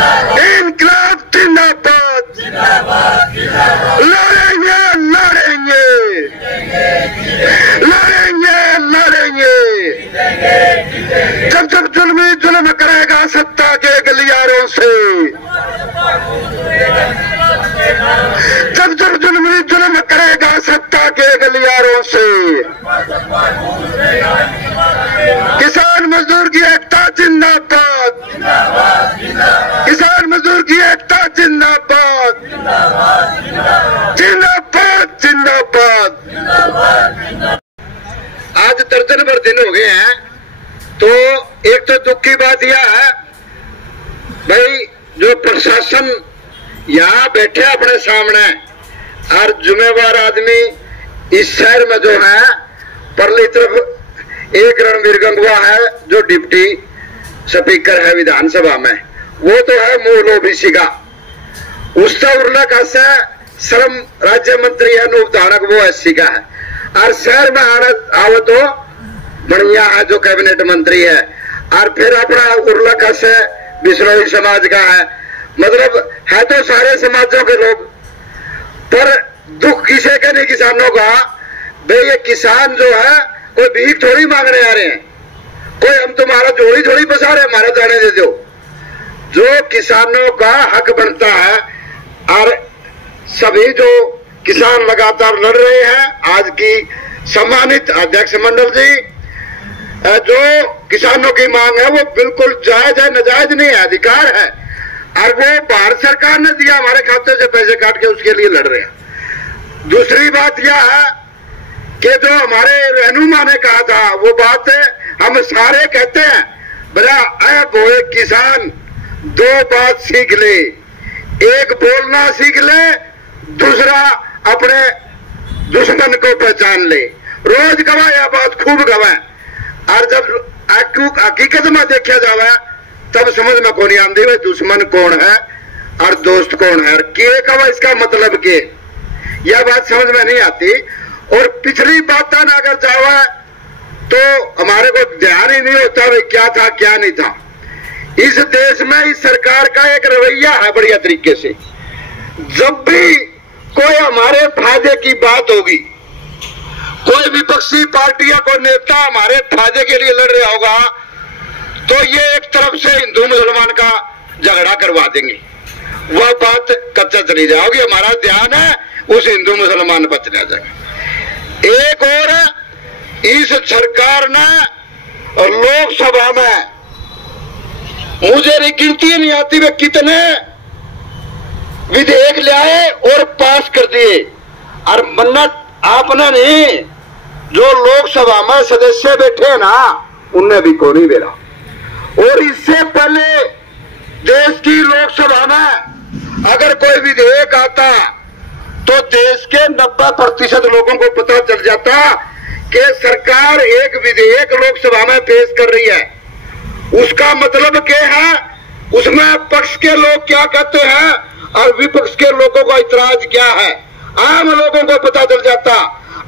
इनकलाब जिंदाबाद, लड़ेंगे लड़ेंगे लड़ेंगे लड़ेंगे। जब जब जुल्मी जुल्म करेगा सत्ता के गलियारों से, जब जब जुल्मी जुल्म करेगा सत्ता के गलियारों से, किसान मजदूर की एकता जिंदाबाद, किसान मजदूर की एकता जिंदाबाद, जिंदाबाद जिंदाबाद। आज दर्जन भर दिन हो गए हैं, तो एक तो दुख की बात यह है भाई, जो प्रशासन यहाँ बैठे अपने सामने और जिम्मेवार आदमी इस शहर में जो है, परली तरफ एक रणवीर गंगवा है जो डिप्टी स्पीकर है विधानसभा में, वो तो है मूल ओबीसी का। उसका उर्ला का से श्रम राज्य मंत्री है नूप धानक, वो एससी का है। और शहर में आवे तो बढ़िया है जो कैबिनेट मंत्री है। और फिर अपना उर्ला का से बिश्नोई समाज का है, मतलब है तो सारे समाजों के लोग। पर दुख किसे का नहीं किसानों का, भाई ये किसान जो है कोई भीख थोड़ी मांगने आ रहे हैं, कोई हम तुम्हारा जोड़ी थोड़ी बसा रहे, हमारा जाने दे दो। जो किसानों का हक बनता है, और सभी जो किसान लगातार लड़ रहे हैं। आज की सम्मानित अध्यक्ष मंडल जी, जो किसानों की मांग है वो बिल्कुल जायज है, नाजायज नहीं है, अधिकार है। और वो भारत सरकार ने दिया, हमारे खाते से पैसे काट के उसके लिए लड़ रहे हैं। दूसरी बात यह है कि जो हमारे रहनुमा ने कहा था, वो बात हम सारे कहते हैं, बड़ा अब वो किसान दो बात सीख ले, एक बोलना सीख ले, दूसरा अपने दुश्मन को पहचान ले। रोज गवा यह बात खूब गवा, और जब हकीकत में देखा जावे तब समझ में कौन आती है दुश्मन कौन है और दोस्त कौन है, के कवा इसका मतलब के, यह बात समझ में नहीं आती। और पिछली बात ना अगर जावा तो हमारे को ध्यान ही नहीं होता भाई क्या था क्या नहीं था। इस देश में इस सरकार का एक रवैया है बढ़िया तरीके से, जब भी कोई हमारे फायदे की बात होगी, कोई विपक्षी पार्टी या कोई नेता हमारे फायदे के लिए लड़ रहा होगा, तो ये एक तरफ से हिंदू मुसलमान का झगड़ा करवा देंगे, वह बात कच्चा चली जाओगी। हमारा ध्यान है उस हिंदू मुसलमान पर चला जाएगा। एक और इस सरकार ने लोकसभा में, मुझे गिनती नहीं आती वे कितने विधेयक लाए और पास कर दिए, और मन्नत आपने नहीं, जो लोकसभा में सदस्य बैठे ना उनने भी को नहीं बेरा। और इससे पहले देश की लोकसभा में अगर कोई विधेयक आता तो देश के 90% लोगों को पता चल जाता कि सरकार एक विधेयक लोकसभा में पेश कर रही है, उसका मतलब क्या है, उसमें पक्ष के लोग क्या कहते हैं और विपक्ष के लोगों का इतराज क्या है, आम लोगों को पता चल जाता।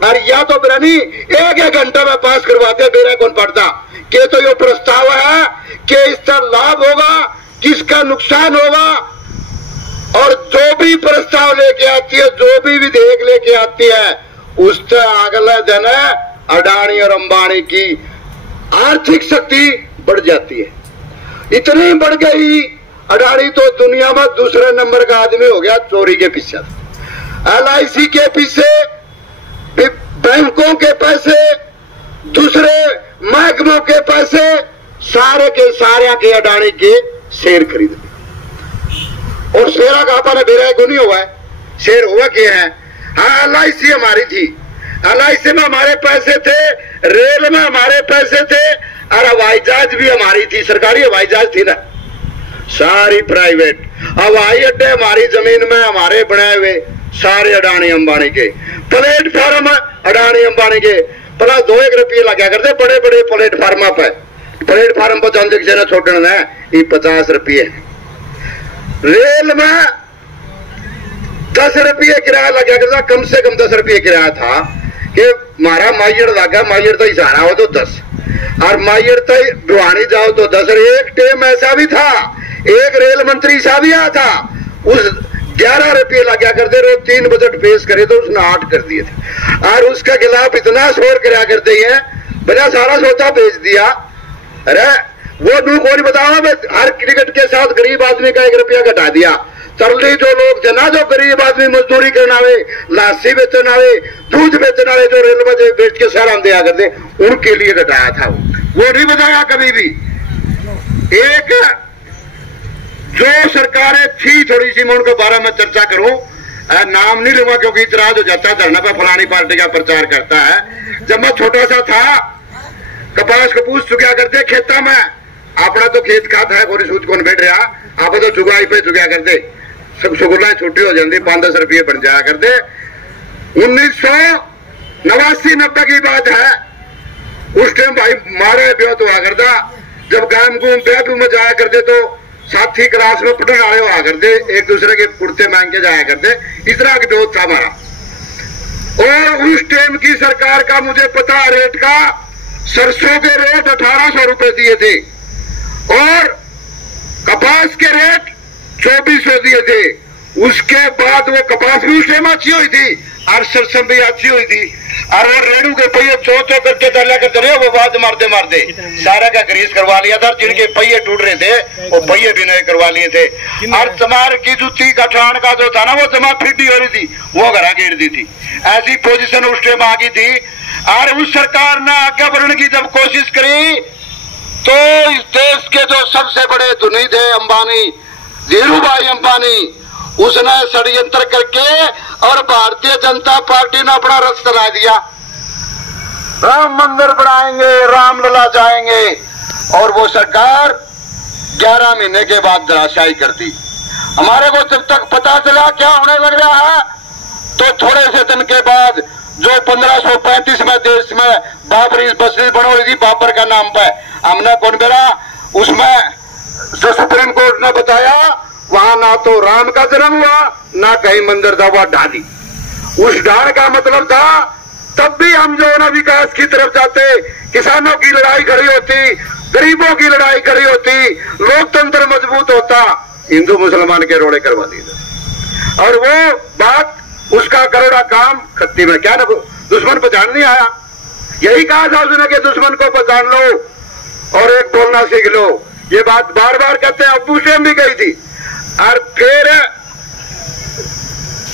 और या तो बिरानी एक घंटा में पास करवाते, बेरा कौन पड़ता कि तो ये प्रस्ताव है कि इसका लाभ होगा, किसका नुकसान होगा। और जो भी प्रस्ताव लेके आती है, जो भी विधेयक लेके आती है, उससे अगले दिन अडानी और अंबानी की आर्थिक शक्ति बढ़ जाती है। इतनी बढ़ गई, अडानी तो दुनिया में दूसरे नंबर का आदमी हो गया चोरी के पीछे, LIC के पीछे, बैंकों के पैसे, दूसरे महकमों के पैसे, सारे के सारे के अडानी के शेयर खरीद लिया। और शेरा का आपने बेरा को नहीं हुआ है, शेयर हुआ क्या है। हाँ, LIC हमारी थी, LIC में हमारे पैसे थे, रेल में हमारे पैसे थे, और हवाई जहाज भी हमारी थी, सरकारी हवाई जहाज थी ना, सारी प्राइवेट। हवाई अड्डे हमारी जमीन में हमारे बनाए हुए, सारे अडानी अंबानी के। प्लेटफार्म अडानी अंबानी के, पला 2-1 रुपये लगा करते बड़े बड़े प्लेटफार्म पे, प्लेटफार्म पर चंद से छोड़ना ये 50 रुपये। रेल में 10 रुपये किराया लगा करता, कम से कम 10 रुपये किराया था कि मारा माइयर लगा, माइयर तो इशारा हो तो 10, और माइयर तो ढुआनी जाओ तो 10। एक टाइम ऐसा भी था एक रेल मंत्री साहब ही आया था, उस 11 रुपये लगा करते, रोज 3 बजट पेश करे तो उसने 8 कर दिए थे, और उसके खिलाफ इतना शोर करा करते हैं, बड़ा सारा सौदा बेच दिया। अरे वो दू कौन बताओ, हर क्रिकेट के साथ गरीब आदमी का 1 रुपया घटा दिया। तरली जो लोग जना, जो गरीब आदमी मजदूरी करना आवे, लासी बेचन आवे, दूध बेचन आवे, जो रेलवे बेच के शहर आते आ करते, उनके लिए घटाया था। वो नहीं बताया कभी भी। एक जो सरकारें थी थोड़ी सी, मैं उनके बारे में चर्चा करूं, नाम नहीं लूंगा क्योंकि इतराज हो जाता है, धरना पर फलानी पार्टी का प्रचार करता है। जब मैं छोटा सा था, कपास कपूस चुका करते खेता में, अपना तो खेत खाता है, कोई सूद कौन बैठ रहा, आप तो चुगाई पे चुका करते, सब सुगुला छुट्टी हो जाती, 5-10 रुपये बन जाया करते। 1989-90 की बात है, उस टाइम भाई मारे ब्योत हुआ करता, जब गायम गुम ब्याह में जाया करते तो साथी क्लास में पढ़ने वाले हुआ करते, एक दूसरे के कुर्ते मांग के जाया करते, इस तरह का ब्योत था हमारा। और उस टाइम की सरकार का मुझे पता रेट का, सरसों के रेट 1800 रुपए दिए थे और कपास के रेट 2400 दिए थे। उसके बाद वो कपास भी उस टाइम अच्छी हुई थी और सरसों भी अच्छी हुई थी, और वो रेड़ू के पहिए चो करके डाला करते रहे, वो बाद मारते मारते सारा का ग्रीस करवा लिया था। जिनके पहिए टूट रहे थे वो पहिए भी नए करवा लिए थे, और चमार की जुत्ती का ठान का जो था ना, वो जमा फिटी हो रही थी, वो घरा घेर दी थी। ऐसी पोजीशन उस टाइम आ गई थी। और उस सरकार ने आगे बढ़ने की जब कोशिश करी तो इस देश के जो सबसे बड़े धनी थे अंबानी, धीरू भाई अंबानी, उसने षड्यंत्र करके और भारतीय जनता पार्टी ने अपना रस चला दिया। राम मंदिर बनाएंगे, रामलला जाएंगे, और वो सरकार 11 महीने के बाद धराशायी कर दी। हमारे को जब तक पता चला क्या होने लग रहा है, तो थोड़े से दिन के बाद जो 1535 में देश में बाबरी मस्जिद बनो रही थी, बाबर का नाम पे, हमने कौन बेरा उसमें जो सुप्रीम कोर्ट ने बताया, वहां ना तो राम का जन्म हुआ, ना कहीं मंदिर था, वह ढा दी। उस ढाल का मतलब था तब भी हम जो है ना विकास की तरफ जाते, किसानों की लड़ाई खड़ी होती, गरीबों की लड़ाई खड़ी होती, लोकतंत्र मजबूत होता, हिंदू मुसलमान के रोड़े करवा दिए। और वो बात, उसका करोड़ा काम खत्ती में क्या ना, दुश्मन पहचान नहीं आया। यही कहा था उसने कि दुश्मन को पहचान लो और एक बोलना सीख लो। ये बात बार बार कहते हैं, अब्बू शेम भी कही थी। और फिर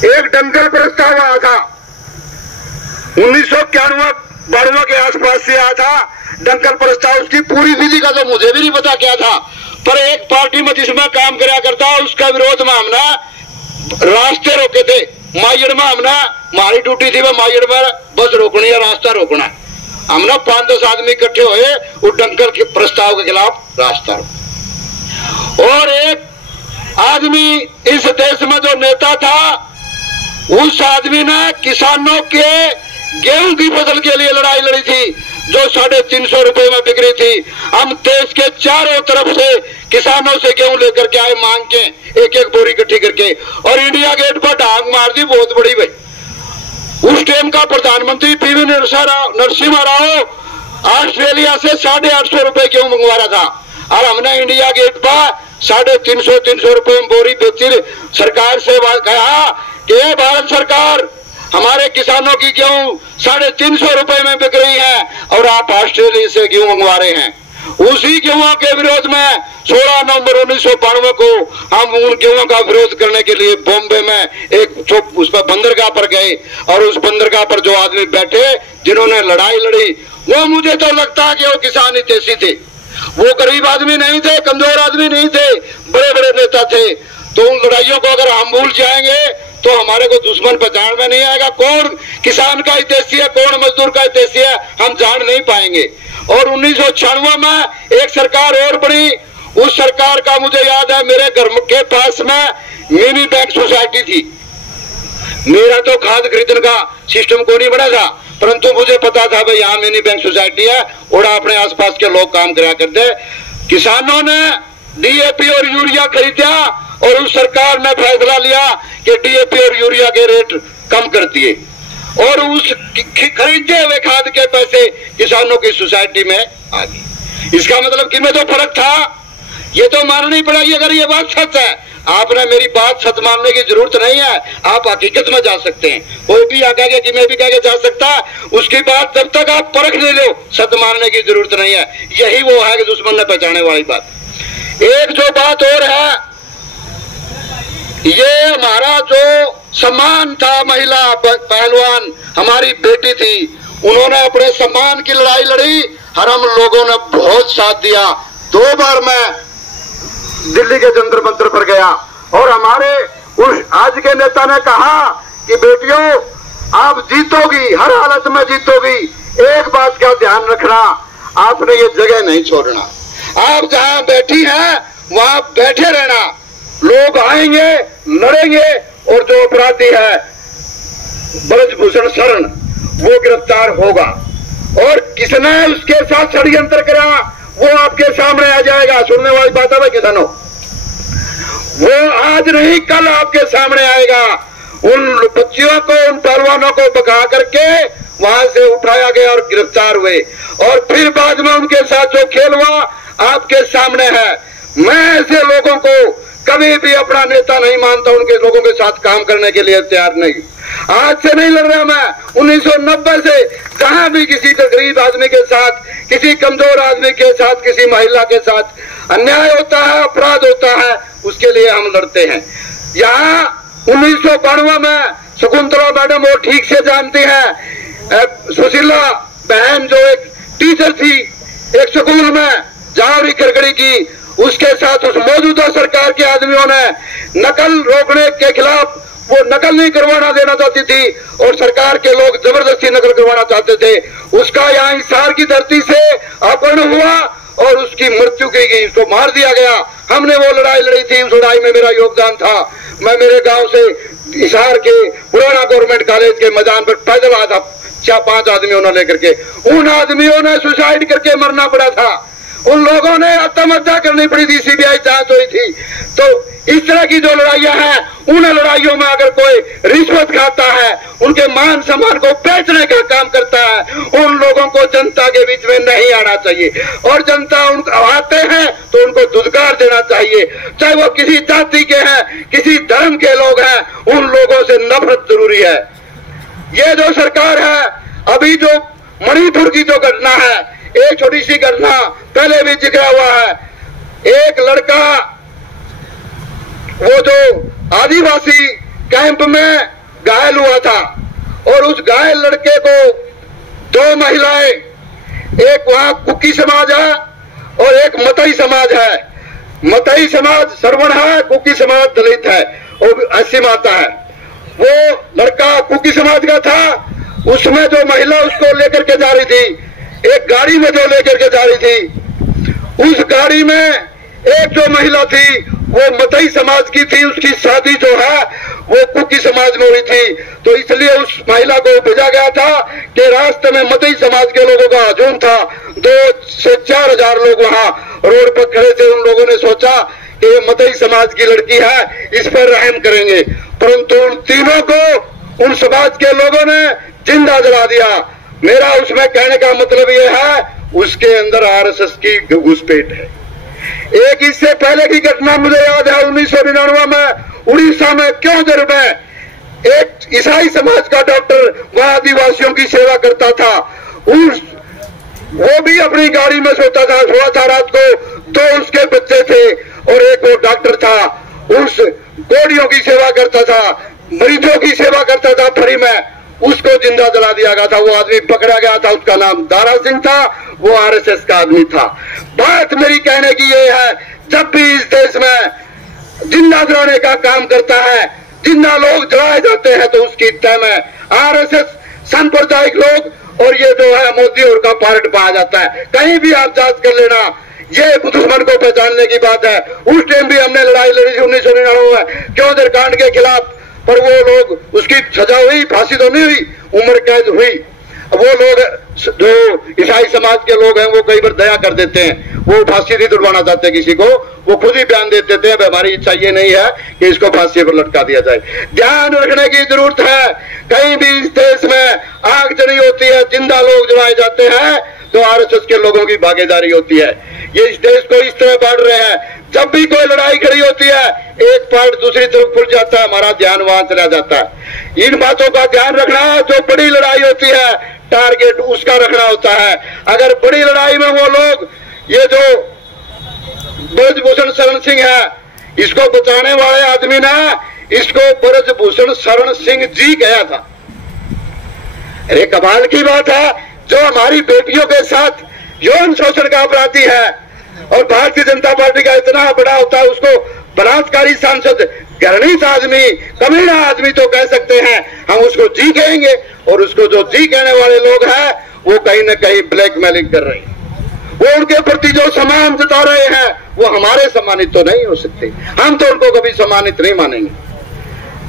एक दंगल प्रस्ताव आया था 1991-92 के आसपास से आया था दंगल प्रस्ताव। उसकी पूरी विधि का तो मुझे भी नहीं पता क्या था, पर एक पार्टी में जिसमें काम कराया करता, उसका विरोध में हमने रास्ते रोके थे। माइड में हमने, हमारी ड्यूटी थी वह माइड में बस रोकनी या रास्ता रोकना। हमने 5-10 आदमी इकट्ठे हुए उस दंगल के प्रस्ताव के खिलाफ रास्ता रोका। और एक आदमी इस देश में जो नेता था, उस आदमी ने किसानों के गेहूं की फसल के लिए लड़ाई लड़ी थी, जो 350 रुपए में बिक रही थी। हम देश के चारों तरफ से किसानों से गेहूं लेकर के आए, मांग के एक एक बोरी इकट्ठी करके, और इंडिया गेट पर डांग मार दी बहुत बड़ी भाई। उस टाइम का प्रधानमंत्री पीवी नरसिम्हा राव ऑस्ट्रेलिया से 850 रुपए गेहूं मंगवा रहा था, और हमने इंडिया गेट पर 350 रुपए में बोरी बेची। सरकार से कहा कि भारत सरकार, हमारे किसानों की गेहूं 350 रुपए में बिक रही है और आप ऑस्ट्रेलिया से गेहूं मंगवा रहे हैं। उसी गेहूं के विरोध में 16 नवंबर 1992 को हम उन गेहूं का विरोध करने के लिए बॉम्बे में एक उस पर बंदरगाह पर गए, और उस बंदरगाह पर जो आदमी बैठे जिन्होंने लड़ाई लड़ी, वो मुझे तो लगता है कि वो किसान हितैषी थे, वो गरीब आदमी नहीं थे, कमजोर आदमी नहीं थे, बड़े बड़े नेता थे। तो उन लड़ाइयों को अगर हम भूल जाएंगे तो हमारे को दुश्मन पहचान में नहीं आएगा, कौन किसान का हितैषी है, कौन मजदूर का हितैषी है, हम जान नहीं पाएंगे। और 1996 में एक सरकार और बनी। उस सरकार का मुझे याद है, मेरे घर के पास में मिनी बैंक सोसाइटी थी। मेरा तो खाद खरीदने का सिस्टम को नहीं बना था, परंतु मुझे पता था भाई यहाँ मिनी बैंक सोसाइटी है, और अपने आसपास के लोग काम करा करते। किसानों ने डीएपी और यूरिया खरीदा, और उस सरकार ने फैसला लिया कि डीएपी और यूरिया के रेट कम कर दिए, और उस खरीदे हुए खाद के पैसे किसानों की सोसाइटी में आ गए। इसका मतलब कि में तो फर्क था। ये तो माननी पड़ेगी अगर ये बात सच है। आपने मेरी बात सच मानने की जरूरत नहीं है, आप हकीकत में जा सकते हैं। कोई भी आगे कि मैं भी कह के जा सकता, उसकी बात जब तक आप परख नहीं लो सच मानने की जरूरत नहीं है। यही वो है कि दुश्मन ने पहचाने वाली बात। एक जो बात और है, ये हमारा जो सम्मान था, महिला पहलवान हमारी बेटी थी, उन्होंने अपने सम्मान की लड़ाई लड़ी, हम लोगों ने बहुत साथ दिया। 2 बार मैं दिल्ली के जंतर मंतर पर गया और हमारे उस आज के नेता ने कहा कि बेटियों आप जीतोगी, हर हालत में जीतोगी, एक बात का ध्यान रखना, आपने ये जगह नहीं छोड़ना, आप जहां बैठी हैं वहां बैठे रहना, लोग आएंगे लड़ेंगे और जो अपराधी है ब्रजभूषण शरण वो गिरफ्तार होगा और किसने उसके साथ षड्यंत्र करा वो आपके सामने आ जाएगा। सुनने वाली बात है किसानों, वो आज नहीं कल आपके सामने आएगा। उन बच्चियों को, उन पहलवानों को भगा करके वहां से उठाया गया और गिरफ्तार हुए और फिर बाद में उनके साथ जो खेल हुआ आपके सामने है। मैं ऐसे लोगों को कभी भी अपना नेता नहीं मानता, उनके लोगों के साथ काम करने के लिए तैयार नहीं। आज से नहीं लड़ रहा मैं, 1990 से जहां भी किसी गरीब आदमी के साथ, किसी कमजोर आदमी के साथ, किसी महिला के साथ अन्याय होता है, अपराध होता है, उसके लिए हम लड़ते हैं। यहाँ 1992 में शकुंतला मैडम वो ठीक से जानती है, सुशीला बहन जो एक टीचर थी एक स्कूल में जावरी करकड़ी की, उसके साथ उस मौजूदा सरकार के आदमियों ने नकल रोकने के खिलाफ, वो नकल नहीं करवाना देना चाहती थी और सरकार के लोग जबरदस्ती नकल करवाना चाहते थे। उसका यहाँ हिसार की धरती से अपहरण हुआ और उसकी मृत्यु की गई, उसको मार दिया गया। हमने वो लड़ाई लड़ी थी, उस लड़ाई में मेरा योगदान था। मैं मेरे गांव से हिसार के पुराना गवर्नमेंट कॉलेज के मैदान पर पैदल आया था, 4-5 आदमियों ने लेकर के, उन आदमियों ने सुसाइड करके मरना पड़ा था, उन लोगों ने आत्महत्या करनी पड़ी थी, सीबीआई जांच हुई थी। तो इस तरह की जो लड़ाइयां हैं, उन लड़ाइयों में अगर कोई रिश्वत खाता है, उनके मान सम्मान को बेचने का काम करता है, उन लोगों को जनता के बीच में नहीं आना चाहिए और जनता उनको आते हैं तो उनको दुदकार देना चाहिए, चाहे वो किसी जाति के हैं, किसी धर्म के लोग हैं, उन लोगों से नफरत जरूरी है। ये जो सरकार है, अभी जो मणिपुर की जो घटना है, एक छोटी सी घटना पहले भी जिक्र हुआ है, एक लड़का वो जो आदिवासी कैंप में घायल हुआ था और उस घायल लड़के को 2 महिलाएं, एक वहां कुकी समाज है और एक मतई समाज है। मतई समाज श्रवण है, कुकी समाज दलित है और ऐसी माता है। वो लड़का कुकी समाज का था, उसमें जो महिला उसको लेकर के जा रही थी, एक गाड़ी में जो लेकर के जा रही थी, उस गाड़ी में एक जो महिला थी वो मतई समाज की थी, उसकी शादी जो है वो कुकी समाज में हुई थी। तो इसलिए उस महिला को भेजा गया था कि रास्ते में मतई समाज के लोगों का हजूम था, 2 से 4 हजार लोग वहां रोड पर खड़े थे। उन लोगों ने सोचा कि ये मतई समाज की लड़की है, इस पर रहम करेंगे, परंतु उन तीनों को उन समाज के लोगों ने जिंदा जला दिया। मेरा उसमें कहने का मतलब ये है, उसके अंदर आरएसएस की घुसपैठ है। एक इससे पहले की घटना मुझे याद है, 1999 में उड़ीसा में क्योंझर में एक ईसाई समाज का डॉक्टर वहां आदिवासियों की सेवा करता था। वो भी अपनी गाड़ी में सोता था रात को, 2 उसके बच्चे थे और एक वो डॉक्टर था, उस गोड़ियों की सेवा करता था, मरीजों की सेवा करता था फ्री में, उसको जिंदा जला दिया गया था। वो आदमी पकड़ा गया था, उसका नाम दारा सिंह था, वो आरएसएस का आदमी था। बात मेरी कहने की ये है, जब भी इस देश में जिंदा जलाने का काम करता है, जिंदा लोग जलाए जाते हैं, तो उसकी तय में आरएसएस, सांप्रदायिक लोग और ये जो है मोदी और का पार्ट पाया जाता है। कहीं भी आप जांच कर लेना, ये दुश्मन को पहचानने की बात है। उस टाइम भी हमने लड़ाई लड़ी थी 1999 में क्योंझर कांड के खिलाफ, पर वो लोग, उसकी सजा हुई, फांसी तो नहीं हुई, उम्र कैद हुई। वो लोग जो ईसाई समाज के लोग हैं वो कई बार दया कर देते हैं, वो फांसी नहीं तुड़वाना चाहते किसी को, वो खुद ही बयान दे देते हैं हमारी इच्छा ये नहीं है कि इसको फांसी पर लटका दिया जाए। ध्यान रखने की जरूरत है, कहीं भी इस देश में आगजनी होती है, जिंदा लोग जलाए जाते हैं, तो आरएसएस के लोगों की भागीदारी होती है। ये इस देश को इस तरह बांट रहे हैं, जब भी कोई लड़ाई खड़ी होती है एक पार्ट दूसरी तरफ खुल जाता है, हमारा ध्यान वहां चला जाता है। इन बातों का ध्यान रखना, जो बड़ी लड़ाई होती है टारगेट उसका रखना होता है। अगर बड़ी लड़ाई में वो लोग, ये जो ब्रजभूषण शरण सिंह है, इसको बचाने वाले आदमी ना इसको ब्रजभूषण शरण सिंह जी गया था। अरे कमाल की बात है, जो हमारी बेटियों के साथ यौन शोषण का अपराधी है और भारतीय जनता पार्टी का इतना बड़ा होता है, उसको बलात्कारी सांसद, घृणित आदमी, कमीना आदमी तो कह सकते हैं, हम उसको जी कहेंगे। और उसको जो जी कहने वाले लोग हैं वो कहीं ना कहीं ब्लैकमेलिंग कर रहे हैं। वो उनके प्रति जो सम्मान जता रहे हैं वो हमारे सम्मानित तो नहीं हो सकते, हम तो उनको कभी सम्मानित नहीं मानेंगे।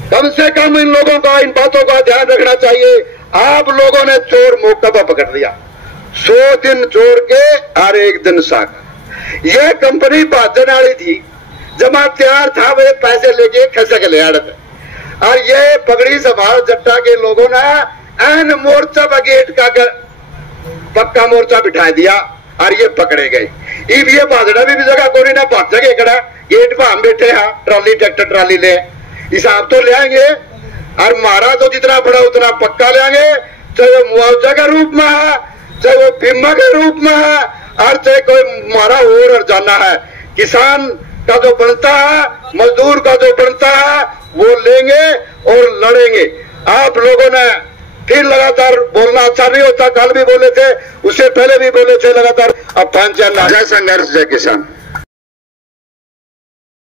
कम से कम इन लोगों का, इन बातों का ध्यान रखना चाहिए। आप लोगों ने चोर मौका पर पकड़ लिया, 100 दिन चोर के हर एक दिन साका। यह कंपनी भाजन वाली थी, जमा तैयार था, वे पैसे लेके खसक ले आड़त, और ये पगड़ी संभाल जट्टा के लोगों ने एन मोर्चा पर गेट का पक्का मोर्चा बिठा दिया और ये पकड़े गए। इब ये भाजड़ा भी जगह कोई ना भाग जगह खड़ा, गेट पर हम बैठे हैं, ट्रॉली ट्रैक्टर ट्रॉली ले हिसाब तो ले आएंगे, और मारा तो जितना बड़ा उतना पक्का ले आएंगे, चाहे वो मुआवजा के रूप में है, चाहे वो बीमा के रूप में है, और चाहे कोई मारा और जाना है। किसान का जो बनता है, मजदूर का जो बनता है, वो लेंगे और लड़ेंगे। आप लोगों ने फिर लगातार बोलना अच्छा नहीं होता, कल भी बोले थे, उससे पहले भी बोले थे लगातार। अब जय संघर्ष जय किसान।